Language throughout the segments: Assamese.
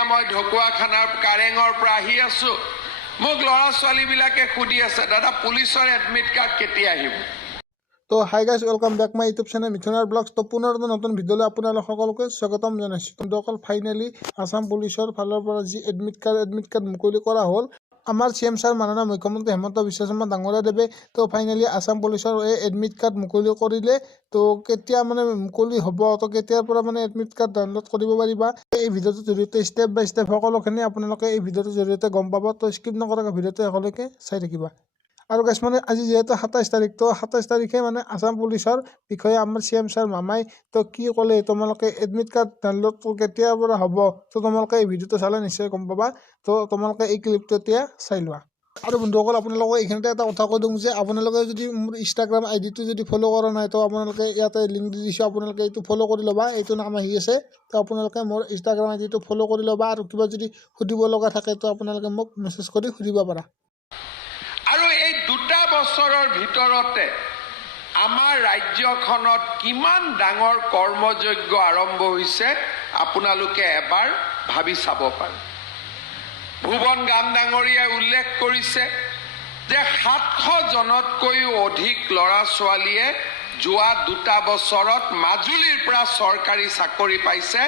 এতিয়া মই ঢকুৱাখানাৰ কাৰেঙৰ পৰা আহি আছো মোক ল'ৰা ছোৱালীবিলাকে সুধি আছে দাদা পুলিচৰ এডমিট কাৰ্ড কেতিয়া আহিব তো hi guys welcome back my YouTube channel মিথুনাৰ ব্লগছ তো পুনৰ নতুন ভিডিঅ'লৈ আপোনালোক সকলোকে স্বাগতম জনাইছোঁ বন্ধুসকল ফাইনেলি আসাম পুলিচৰ ফালৰ পৰা যি এডমিট কাৰ্ড মুকলি কৰা হ'ল আমাৰ CM ছাৰ মাননীয় মুখ্যমন্ত্ৰী হেমন্ত বিশ্ব শৰ্মা ডাঙৰীয়াদেৱে তো ফাইনেলি আসাম পুলিচৰ এই এডমিট কাৰ্ড মুকলি কৰিলে তো কেতিয়া মানে মুকলি হ'ব তো কেতিয়াৰ পৰা মানে এডমিট কাৰ্ড ডাউনলোড কৰিব পাৰিবা এই ভিডিঅ'টোৰ জৰিয়তে ষ্টেপ বাই ষ্টেপ সকলোখিনি আপোনালোকে এই ভিডিঅ'টোৰ জৰিয়তে গম পাব তো স্কিপ নকৰাকৈ ভিডিঅ'টো একেলগে চাই থাকিবা আৰু গাইজ মানে আজি যেহেতু 27 তাৰিখ তো 27 তাৰিখে মানে আসাম পুলিচৰ বিষয়ে আমাৰ CM ছাৰ মামাই তো কি ক'লে তোমালোকে এডমিট কাৰ্ড ডাউনলোড কেতিয়াৰ পৰা হ'ব তো তোমালোকে এই ভিডিঅ'টো চালে নিশ্চয় গম পাবা তো তোমালোকে এই ক্লিপটো এতিয়া চাই লোৱা আৰু বন্ধুসকল আপোনালোকক এইখিনিতে এটা কথা কৈ দিওঁ যে আপোনালোকে যদি মোৰ ইনষ্টাগ্ৰাম আইডিটো যদি ফ'ল' কৰা নাই তো আপোনালোকে ইয়াতে লিংক দি দিছোঁ আপোনালোকে এইটো ফ'ল' কৰি ল'বা এইটো নাম আহি আছে তো আপোনালোকে মোৰ ইনষ্টাগ্ৰাম আইডিটো ফ'ল' কৰি ল'বা আৰু কিবা যদি সুধিব লগা থাকে তো আপোনালোকে মোক মেছেজ কৰি সুধিব পাৰা আৰু এই 2 বছৰৰ ভিতৰতে আমাৰ ৰাজ্যখনত কিমান ডাঙৰ কৰ্মযজ্ঞ আৰম্ভ হৈছে আপোনালোকে এবাৰ ভাবি চাব পাৰে ভুৱন গাম ডাঙৰীয়াই উল্লেখ কৰিছে যে 700 জনতকৈও অধিক ল'ৰা ছোৱালীয়ে যোৱা 2 বছৰত মাজুলীৰ পৰা চৰকাৰী চাকৰি পাইছে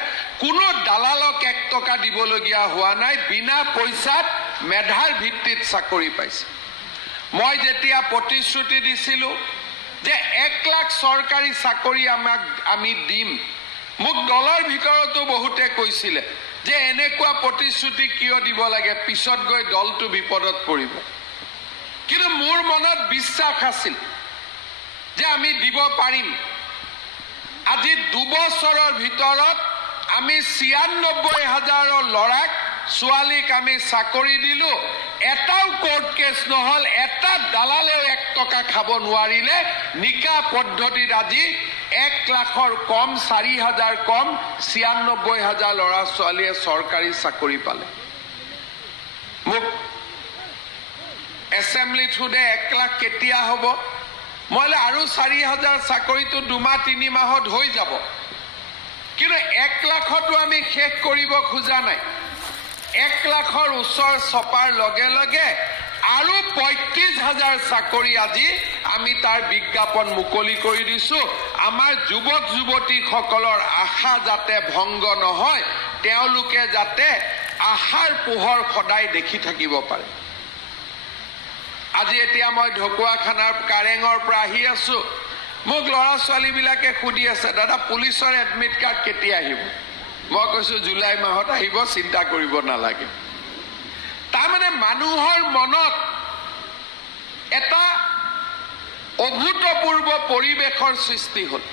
কোনো দালালক 1 টকা দিবলগীয়া হোৱা নাই বিনা পইচাত মেধাৰ ভিত্তিত চাকৰি পাইছে মই যেতিয়া প্ৰতিশ্ৰুতি দিছিলো যে 1 লাখ চৰকাৰী চাকৰি আমি দিম মোক দলৰ ভিতৰতো বহুতে কৈছিলে যে এনেকুৱা প্ৰতিশ্ৰুতি কিয় দিব লাগে পিছত গৈ দলটো বিপদত পৰিব কিন্তু মোৰ মনত বিশ্বাস আছিল যে আমি দিব পাৰিম আজি 2 বছৰৰ ভিতৰত আমি 96,000 ল'ৰাক ছোৱালীক আমি চাকৰি দিলো এটাও কোৰ্ট কেছ নহল এটা দালালেও 1 টকা খাব নোৱাৰিলে নিকা পদ্ধতিত আজি 1 লাখৰ কম 4,000 কম 96,000 ল'ৰা ছোৱালীয়ে চৰকাৰী চাকৰি পালে মোক এছেম্বলিত সোধে 1 লাখ কেতিয়া হ'ব মই আৰু 4,000 চাকৰিটো 2-3 মাহত হৈ যাব কিন্তু 1 লাখতো আমি শেষ কৰিব খোজা নাই 1 লাখৰ ওচৰ চপাৰ লগে লগে আৰু 35,000 চাকৰি আজি আমি তাৰ বিজ্ঞাপন মুকলি কৰি দিছো আমাৰ যুৱক যুৱতীসকলৰ আশা যাতে ভংগ নহয় তেওঁলোকে যাতে আশাৰ পোহৰ সদায় দেখি থাকিব পাৰে আজি এতিয়া মই ঢকুৱাখানাৰ কাৰেঙৰ পৰা আহি আছো মোক ল'ৰা ছোৱালীবিলাকে সুধি আছে দাদা পুলিচৰ এডমিট কাৰ্ড কেতিয়া আহিব মই কৈছো জুলাই মাহত আহিব চিন্তা কৰিব নালাগে তাৰমানে মানুহৰ মনত এটা অভূতপূৰ্ব পৰিৱেশৰ সৃষ্টি হ'ল